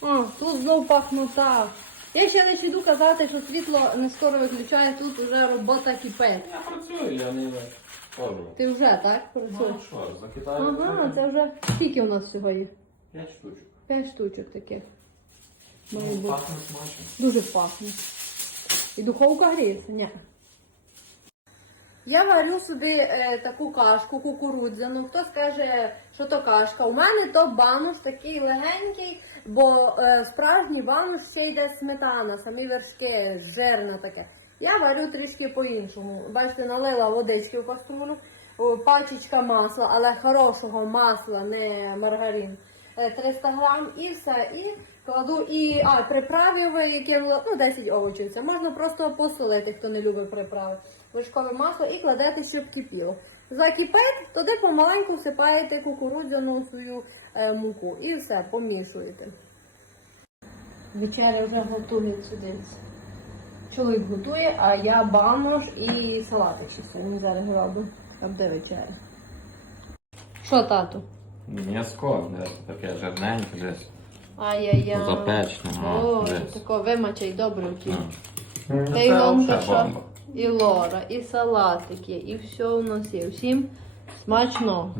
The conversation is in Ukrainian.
О, тут знов пахнута. Я ще не піду казати, що світло не скоро виключає, тут вже робота кипить. Я працюю, я не ходжу. Ти вже, так? Ну Працюєш? що, закидаю. Ага, це вже скільки у нас всього є? П'ять штучок. П'ять штучок таких. Ну, пахне смачно. Дуже пахне. І духовка гріється? Ні. Я варю собі е, таку кашку кукурудзяну. Хто скаже, що то кашка? У мене то бануш такий легенький, бо е, справжній бануш ще йде сметана, самі вершки, жирне таке. Я варю трішки по-іншому. Бачите, налила водички в каструлю, пачечка масла, але хорошого масла, не маргарин. Е, 300 грам і все. І кладу і а, приправів, які ну 10 овочів. Це можна просто посолити, хто не любить приправи. Вершкове масло і кладете, щоб кипіло. Закипить, туди помаленьку всипаєте кукурудзяну свою е, муку і все, помішуєте. Вечеря вже готує сюди. Чоловік готує, а я банош і салати чисто. Він зараз робить. Там де вечеря. Що, тату? Десь таке жирненьке десь. Ай-яй-яй. Запечне, О, тако вимачай добре в. Ну, Та й лонка що? І лора, і салатик є, і все у нас є. Всім смачно.